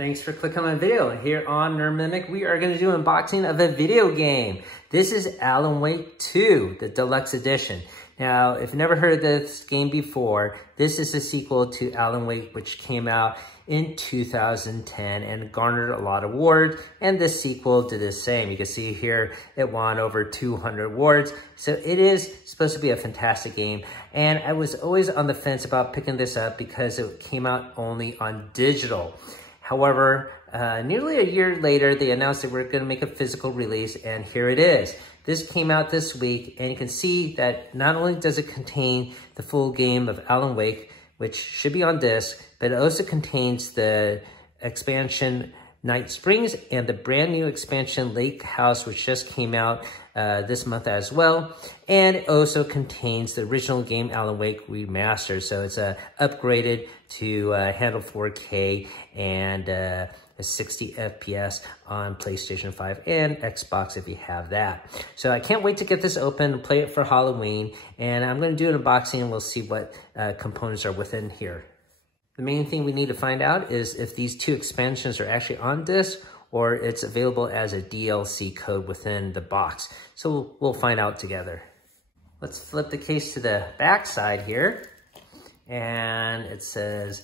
Thanks for clicking on my video. Here on Nerd Mimic, we are going to do an unboxing of a video game. This is Alan Wake 2, the deluxe edition. Now, if you've never heard of this game before, this is the sequel to Alan Wake, which came out in 2010 and garnered a lot of awards, and this sequel did the same. You can see here it won over 200 awards, so it is supposed to be a fantastic game, and I was always on the fence about picking this up because it came out only on digital. However, nearly a year later, they announced that we're going to make a physical release, and here it is. This came out this week, and you can see that not only does it contain the full game of Alan Wake, which should be on disc, but it also contains the expansion Night Springs and the brand new expansion Lake House, which just came out this month as well. And it also contains the original game Alan Wake Remastered. So it's upgraded to handle 4K and a 60 FPS on PlayStation 5 and Xbox if you have that. So I can't wait to get this open and play it for Halloween. And I'm going to do an unboxing and we'll see what components are within here. The main thing we need to find out is if these two expansions are actually on disc or it's available as a DLC code within the box. So we'll find out together. Let's flip the case to the back side here. And it says,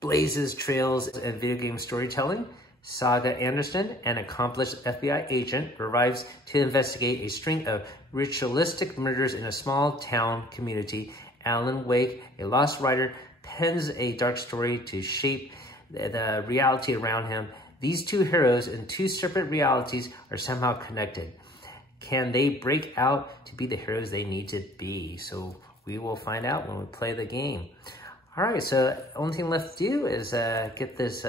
blazes trails of video game storytelling. Saga Anderson, an accomplished FBI agent, arrives to investigate a string of ritualistic murders in a small town community. Alan Wake, a lost writer, pens a dark story to shape the reality around him. These two heroes in two separate realities are somehow connected. Can they break out to be the heroes they need to be? So we will find out when we play the game. All right, so the only thing left to do is get this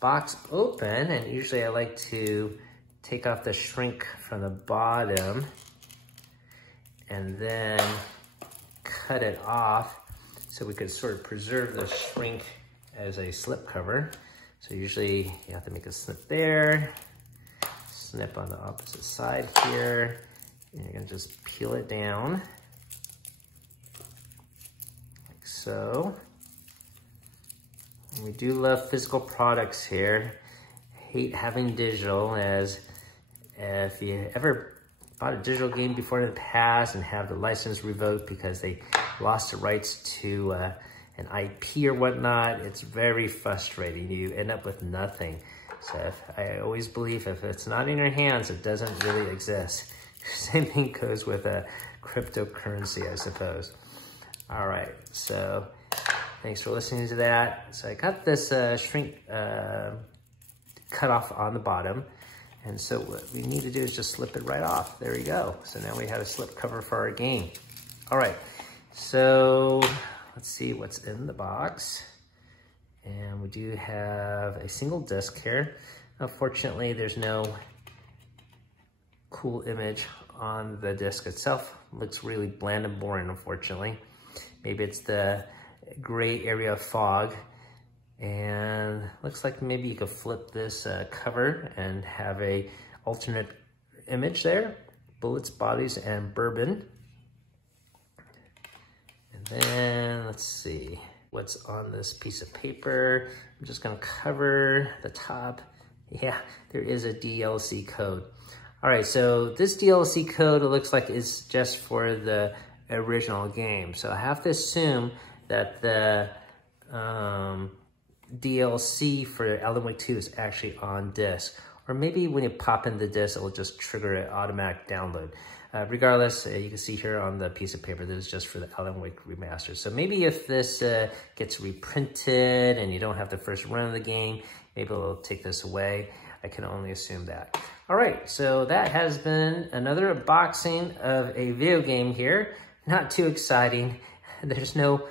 box open, and usually I like to take off the shrink from the bottom and then cut it off so we could sort of preserve the shrink as a slip cover. So usually you have to make a snip there, snip on the opposite side here, and you're gonna just peel it down. So, we do love physical products here. Hate having digital, as if you ever bought a digital game before in the past and have the license revoked because they lost the rights to an IP or whatnot, it's very frustrating. You end up with nothing. So I always believe if it's not in your hands, it doesn't really exist. Same thing goes with a cryptocurrency, I suppose. All right, so thanks for listening to that. So I got this shrink cut off on the bottom. And so what we need to do is just slip it right off. There we go. So now we have a slip cover for our game. All right, so let's see what's in the box. And we do have a single disc here. Unfortunately, there's no cool image on the disc itself. It looks really bland and boring, unfortunately. Maybe it's the gray area of fog. And looks like maybe you could flip this cover and have a alternate image there. Bullets, bodies, and bourbon. And then let's see what's on this piece of paper. I'm just gonna cover the top. Yeah, there is a DLC code. All right, so this DLC code, it looks like is just for the original game. So I have to assume that the DLC for Alan Wake 2 is actually on disc. Or maybe when you pop in the disc, it will just trigger an automatic download. Regardless, you can see here on the piece of paper, this is just for the Alan Wake Remastered. So maybe if this gets reprinted and you don't have the first run of the game, maybe it'll take this away. I can only assume that. All right, so that has been another unboxing of a video game here. Not too exciting. There's no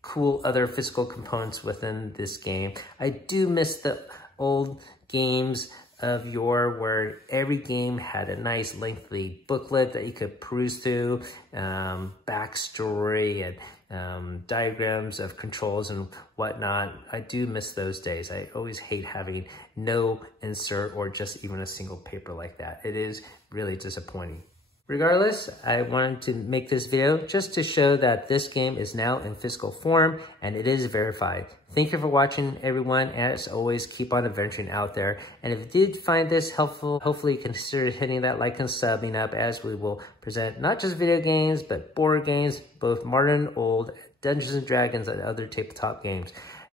cool other physical components within this game. I do miss the old games of yore where every game had a nice lengthy booklet that you could peruse through, backstory and diagrams of controls and whatnot. I do miss those days. I always hate having no insert or just even a single paper like that. It is really disappointing. Regardless, I wanted to make this video just to show that this game is now in physical form and it is verified. Thank you for watching, everyone. As always, keep on adventuring out there. And if you did find this helpful, hopefully consider hitting that like and subbing up, as we will present not just video games, but board games, both modern and old, Dungeons and Dragons, and other tabletop games.